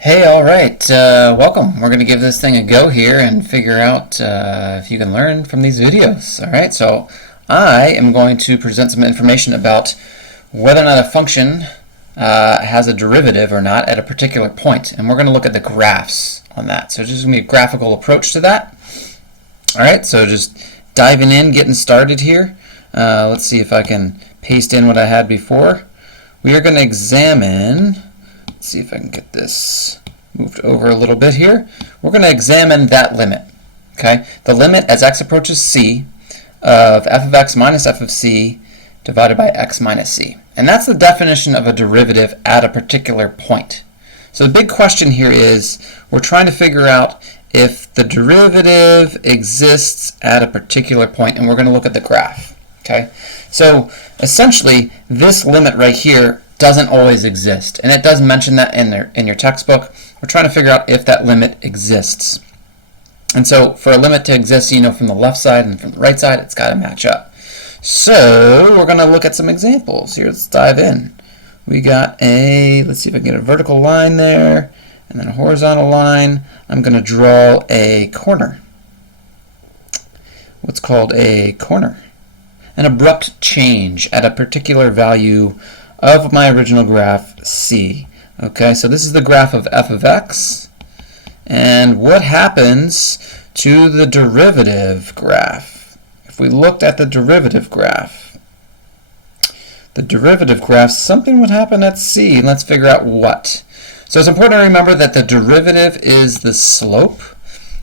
Hey, all right, welcome. We're going to give this thing a go here and figure out if you can learn from these videos. All right, so I am going to present some information about whether or not a function has a derivative or not at a particular point, and we're going to look at the graphs on that. So just going to be a graphical approach to that. All right, so just diving in, getting started here. Let's see if I can paste in what I had before. We are going to examine. Let's see if I can get this moved over a little bit here. We're going to examine that limit. Okay, the limit as x approaches c of f of x minus f of c divided by x minus c. And that's the definition of a derivative at a particular point. So the big question here is we're trying to figure out if the derivative exists at a particular point, and we're going to look at the graph. Okay, so essentially this limit right here doesn't always exist, and it does mention that in your textbook. We're trying to figure out if that limit exists. And so for a limit to exist, you know, from the left side and from the right side, it's got to match up. So we're going to look at some examples here. Let's dive in. We got let's see if I can get a vertical line there, and then a horizontal line. I'm going to draw a corner. What's called a corner. An abrupt change at a particular value of my original graph C. Okay, so this is the graph of f of x. And what happens to the derivative graph? If we looked at the derivative graph, something would happen at C. Let's figure out what. So it's important to remember that the derivative is the slope.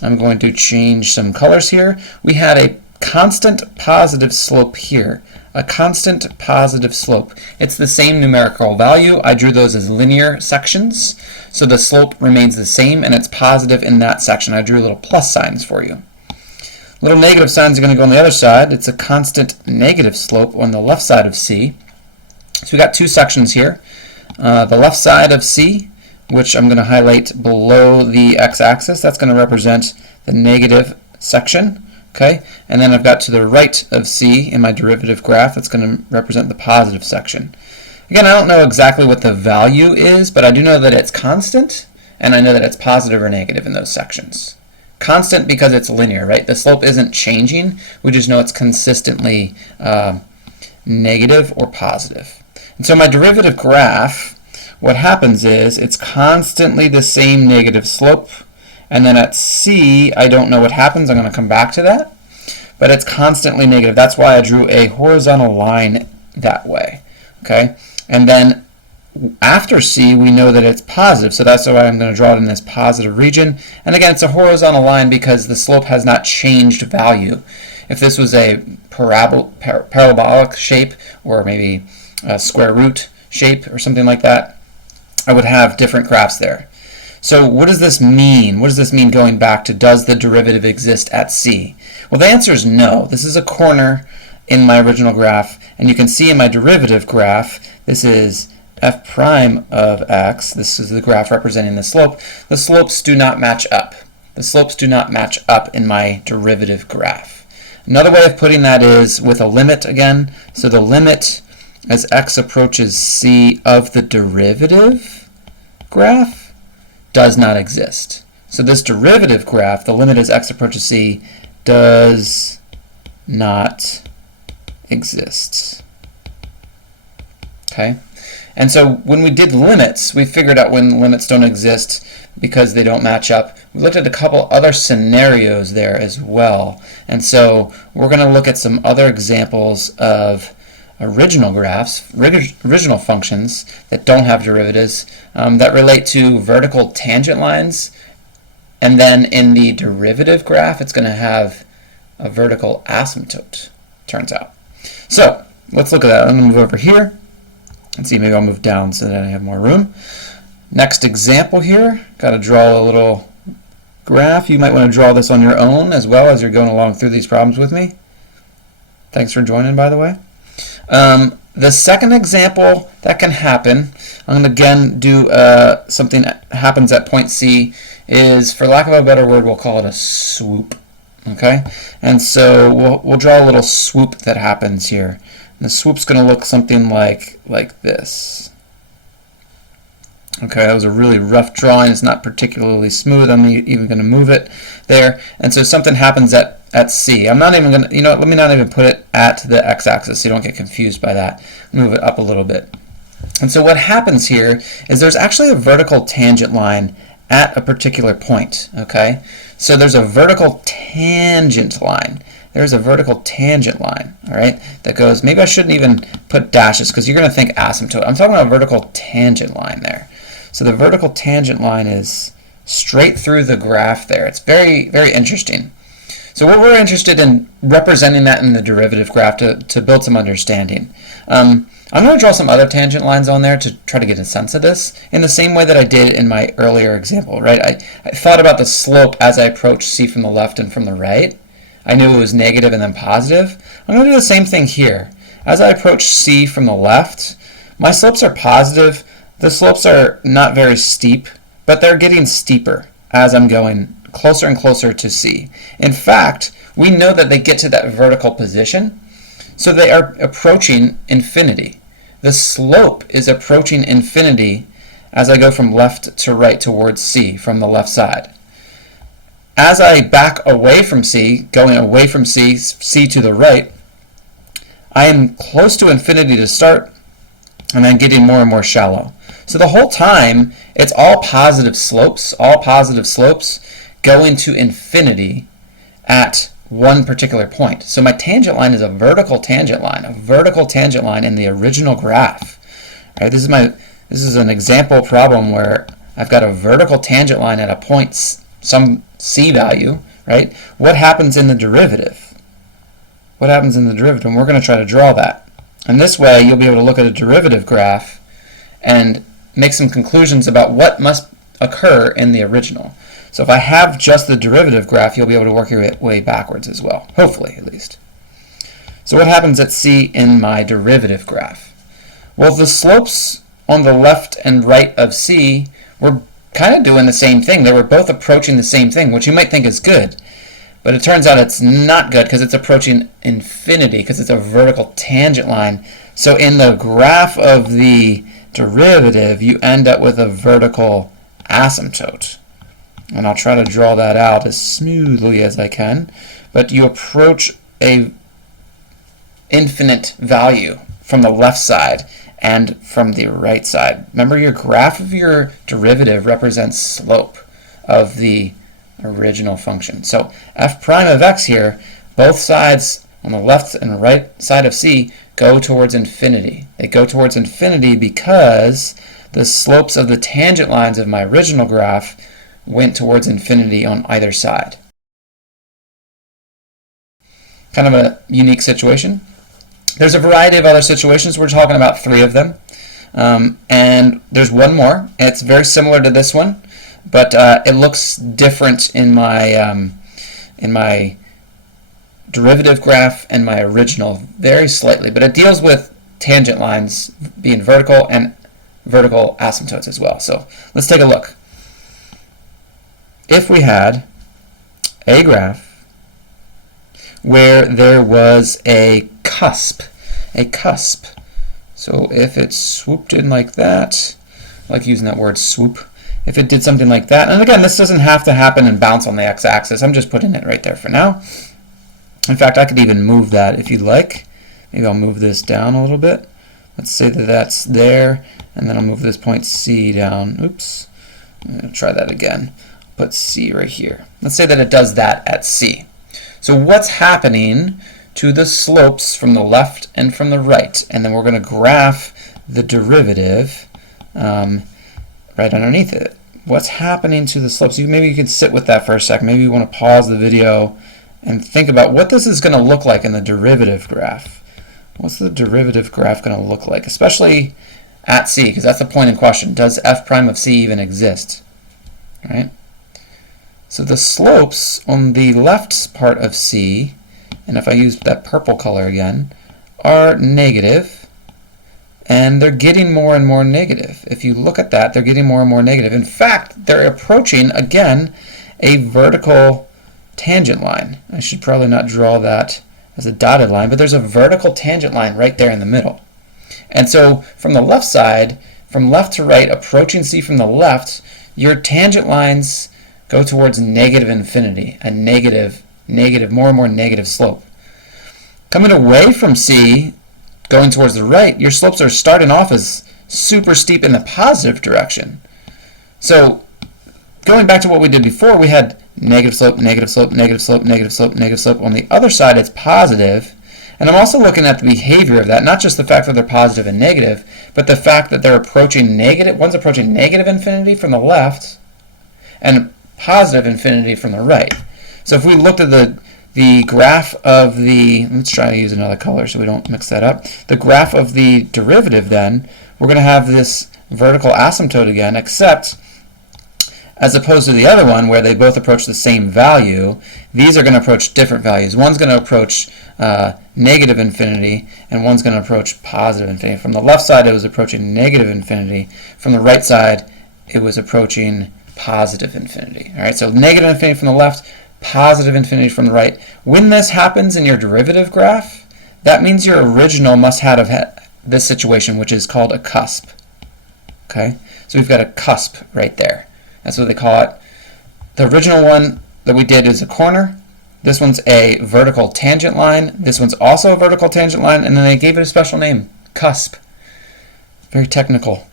I'm going to change some colors here. We had a constant positive slope here. A constant positive slope. It's the same numerical value. I drew those as linear sections, so the slope remains the same and it's positive in that section. I drew little plus signs for you. Little negative signs are going to go on the other side. It's a constant negative slope on the left side of C. So we got two sections here. The left side of C, which I'm going to highlight below the x-axis, that's going to represent the negative section. Okay, and then I've got to the right of C in my derivative graph, that's going to represent the positive section. Again, I don't know exactly what the value is, but I do know that it's constant, and I know that it's positive or negative in those sections. Constant because it's linear, right? The slope isn't changing. We just know it's consistently negative or positive. And so my derivative graph, what happens is it's constantly the same negative slope. And then at C, I don't know what happens. I'm going to come back to that. But it's constantly negative. That's why I drew a horizontal line that way. Okay? And then after C, we know that it's positive. So that's why I'm going to draw it in this positive region. And again, it's a horizontal line because the slope has not changed value. If this was a parabolic shape or maybe a square root shape or something like that, I would have different graphs there. So what does this mean? What does this mean going back to does the derivative exist at C? Well, the answer is no. This is a corner in my original graph, and you can see in my derivative graph, this is f prime of x. This is the graph representing the slope. The slopes do not match up. The slopes do not match up in my derivative graph. Another way of putting that is with a limit again. So the limit as x approaches C of the derivative graph does not exist. So this derivative graph, the limit as x approaches C, does not exist. Okay? And so when we did limits, we figured out when limits don't exist because they don't match up. We looked at a couple other scenarios there as well. And so we're going to look at some other examples of original graphs, original functions that don't have derivatives that relate to vertical tangent lines, and then in the derivative graph it's going to have a vertical asymptote, turns out. So let's look at that. I'm going to move over here and see, maybe I'll move down so that I have more room. Next example here, got to draw a little graph. You might want to draw this on your own as well as you're going along through these problems with me. Thanks for joining, by the way. The second example that can happen, I'm going to again do something that happens at point C, is, for lack of a better word, we'll call it a swoop. Okay? And so we'll draw a little swoop that happens here. And the swoop's going to look something like this. Okay, that was a really rough drawing. It's not particularly smooth. I'm even going to move it there. And so something happens at C. I'm not even going to, you know what, let me not even put it at the x-axis so you don't get confused by that. Move it up a little bit. And so what happens here is there's actually a vertical tangent line at a particular point, okay? So there's a vertical tangent line. There's a vertical tangent line, all right, that goes, maybe I shouldn't even put dashes because you're going to think asymptote. I'm talking about a vertical tangent line there. So the vertical tangent line is straight through the graph there. It's very, very interesting. So what we're interested in representing that in the derivative graph to build some understanding. I'm going to draw some other tangent lines on there to try to get a sense of this in the same way that I did in my earlier example, right? I thought about the slope as I approached C from the left and from the right. I knew it was negative and then positive. I'm going to do the same thing here. As I approach C from the left, my slopes are positive. The slopes are not very steep, but they're getting steeper as I'm going closer and closer to C. In fact, we know that they get to that vertical position, so they are approaching infinity. The slope is approaching infinity as I go from left to right towards C from the left side. As I back away from C, going away from C, C to the right, I am close to infinity to start, and then getting more and more shallow. So the whole time, it's all positive slopes going to infinity at one particular point. So my tangent line is a vertical tangent line in the original graph. All right, this is an example problem where I've got a vertical tangent line at a point, some C value, right? What happens in the derivative? What happens in the derivative? And we're going to try to draw that. And this way, you'll be able to look at a derivative graph and make some conclusions about what must occur in the original. So if I have just the derivative graph, you'll be able to work your way backwards as well, hopefully at least. So what happens at C in my derivative graph? Well, the slopes on the left and right of C were kind of doing the same thing. They were both approaching the same thing, which you might think is good. But it turns out it's not good because it's approaching infinity because it's a vertical tangent line. So in the graph of the derivative, you end up with a vertical asymptote. And I'll try to draw that out as smoothly as I can. But you approach a infinite value from the left side and from the right side. Remember, your graph of your derivative represents slope of the original function. So f prime of x here, both sides on the left and right side of C go towards infinity. They go towards infinity because the slopes of the tangent lines of my original graph went towards infinity on either side. Kind of a unique situation. There's a variety of other situations. We're talking about 3 of them. And there's one more. It's very similar to this one, but it looks different in my derivative graph and my original very slightly. But it deals with tangent lines being vertical and vertical asymptotes as well. So let's take a look. If we had a graph where there was a cusp, so if it swooped in like that, I like using that word swoop, if it did something like that, and again, this doesn't have to happen and bounce on the x-axis, I'm just putting it right there for now. In fact, I could even move that if you'd like. Maybe I'll move this down a little bit. Let's say that that's there, and then I'll move this point C down. Oops, I'm going to try that again. Put C right here. Let's say that it does that at C. So what's happening to the slopes from the left and from the right? And then we're going to graph the derivative right underneath it. What's happening to the slopes? Maybe you could sit with that for a second. Maybe you want to pause the video and think about what this is going to look like in the derivative graph. What's the derivative graph going to look like, especially at C, because that's the point in question. Does f prime of C even exist? All right? So the slopes on the left part of C, and if I use that purple color again, are negative, and they're getting more and more negative. If you look at that, they're getting more and more negative. In fact, they're approaching, again, a vertical tangent line. I should probably not draw that as a dotted line, but there's a vertical tangent line right there in the middle. And so from the left side, from left to right, approaching C from the left, your tangent lines go towards negative infinity, a negative, more and more negative slope. Coming away from C, going towards the right, your slopes are starting off as super steep in the positive direction. So going back to what we did before, we had negative slope, negative slope, negative slope, negative slope, negative slope. On the other side, it's positive. And I'm also looking at the behavior of that, not just the fact that they're positive and negative, but the fact that they're approaching negative. One's approaching negative infinity from the left and positive infinity from the right. So if we looked at the graph of the, let's try to use another color so we don't mix that up. The graph of the derivative then, we're going to have this vertical asymptote again, except as opposed to the other one where they both approach the same value, these are going to approach different values. One's going to approach negative infinity, and one's going to approach positive infinity. From the left side, it was approaching negative infinity. From the right side, it was approaching positive infinity. All right, so negative infinity from the left, positive infinity from the right. When this happens in your derivative graph, that means your original must have had this situation, which is called a cusp. Okay, so we've got a cusp right there. That's what they call it. The original one that we did is a corner. This one's a vertical tangent line. This one's also a vertical tangent line, and then they gave it a special name, cusp. Very technical.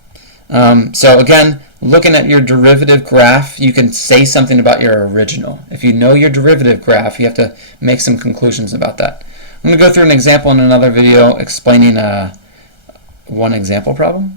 So again, looking at your derivative graph, you can say something about your original. If you know your derivative graph, you have to make some conclusions about that. I'm going to go through an example in another video explaining one example problem.